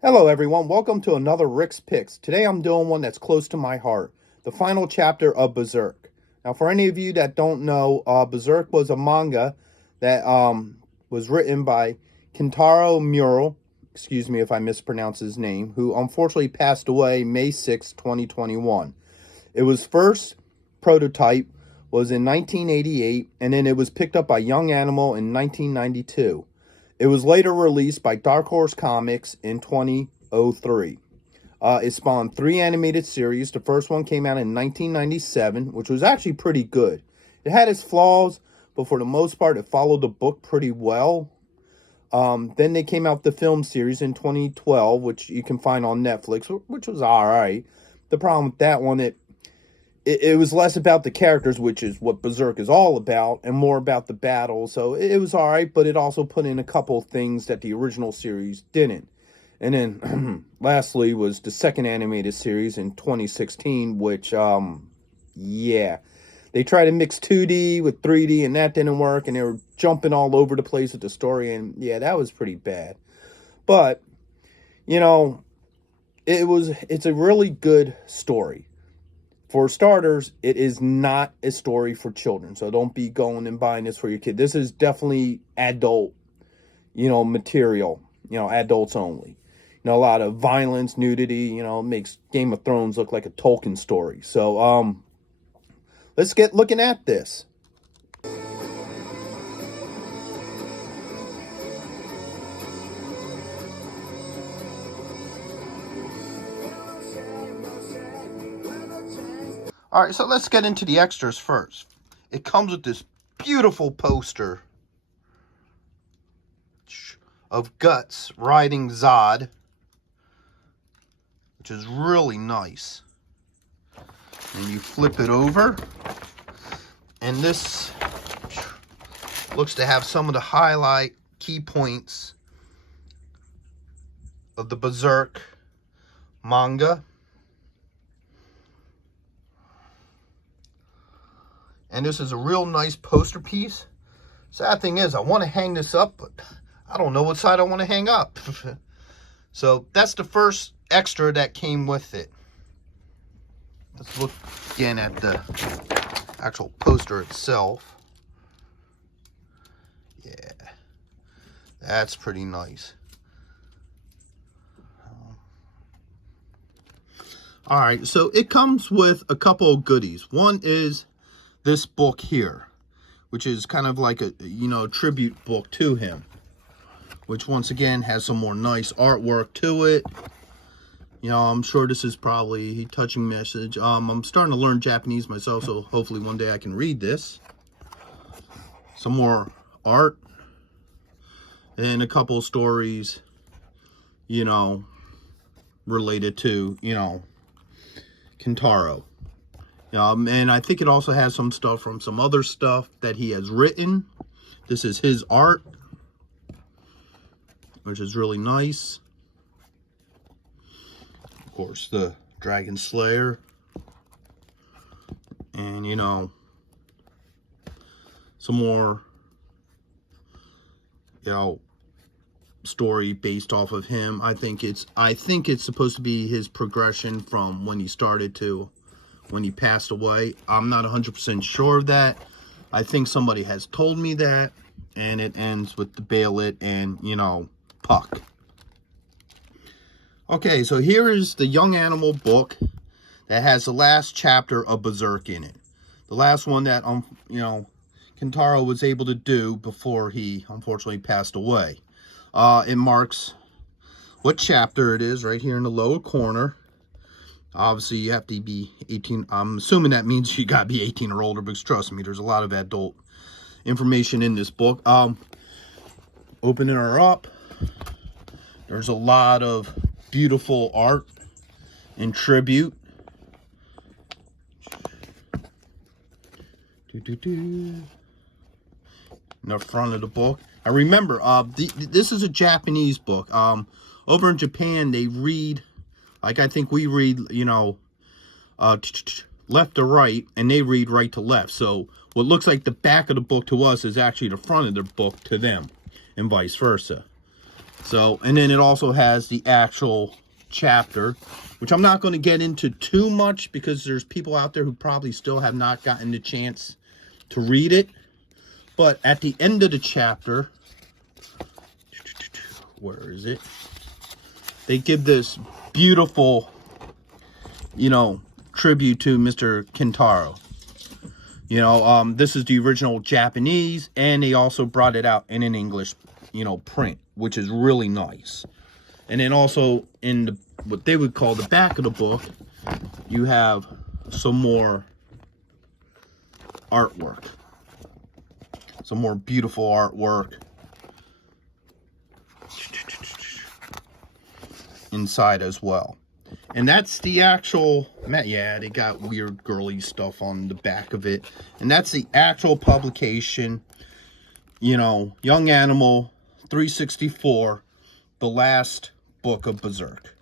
Hello everyone, welcome to another Rick's Picks. Today I'm doing one that's close to my heart, the final chapter of Berserk. Now for any of you that don't know, Berserk was a manga that was written by Kentaro Miura, excuse me if I mispronounce his name, who unfortunately passed away May 6, 2021. It was first prototype was in 1988, and then it was picked up by Young Animal in 1992. It was later released by Dark Horse Comics in 2003. It spawned 3 animated series. The first one came out in 1997, which was actually pretty good. It had its flaws, but for the most part, it followed the book pretty well. Then they came out the film series in 2012, which you can find on Netflix, which was alright. The problem with that one, it was less about the characters, which is what Berserk is all about, and more about the battle. So it was alright, but it also put in a couple things that the original series didn't. And then, lastly, was the second animated series in 2016, which, yeah. They tried to mix 2D with 3D, and that didn't work, and they were jumping all over the place with the story, and yeah, that was pretty bad. But, you know, it's a really good story. For starters, it is not a story for children, so don't be going and buying this for your kid. This is definitely adult, material, adults only. A lot of violence, nudity, makes Game of Thrones look like a Tolkien story. So, let's get looking at this. All right, so let's get into the extras first. It comes with this beautiful poster of Guts riding Zod, which is really nice. And you flip it over, and this looks to have some of the highlight key points of the Berserk manga. And this is a real nice poster piece. Sad thing is, I want to hang this up, but I don't know what side I want to hang up. So that's the first extra that came with it. Let's look again at the actual poster itself. Yeah, that's pretty nice. All right, so it comes with a couple of goodies. One is this book here, which is kind of like a tribute book to him, which once again has some more nice artwork to it. I'm sure this is probably a touching message. I'm starting to learn Japanese myself, so hopefully one day I can read this. Some more art and a couple of stories, related to, Kentaro. And I think it also has some stuff from some other stuff that he has written. This is his art, which is really nice. Of course, the Dragon Slayer. And, some more, story based off of him. I think it's supposed to be his progression from when he started to when he passed away. I'm not 100% sure of that. I think somebody has told me that, and it ends with the Bayonet and, Puck. Okay, so here is the Young Animal book that has the last chapter of Berserk in it. The last one that, Kentaro was able to do before he unfortunately passed away. It marks what chapter it is right here in the lower corner. Obviously, you have to be 18. I'm assuming that means you got to be 18 or older, because trust me, there's a lot of adult information in this book. Opening her up, there's a lot of beautiful art and tribute. In the front of the book. I remember, this is a Japanese book. Over in Japan, they read, like I think we read, left to right, and they read right to left. So what looks like the back of the book to us is actually the front of the book to them, and vice versa. So, and then it also has the actual chapter, which I'm not going to get into too much because there's people out there who probably still have not gotten the chance to read it. But at the end of the chapter, where is it? They give this beautiful, you know, tribute to Mr. Kentaro. You know, this is the original Japanese, and they also brought it out in an English, you know, print, which is really nice. And then also in the, what they would call the back of the book, you have some more artwork. Some more beautiful artwork inside as well. And that's the actual, yeah, they got weird girly stuff on the back of it. And that's the actual publication, you know, Young Animal 364, the last book of Berserk.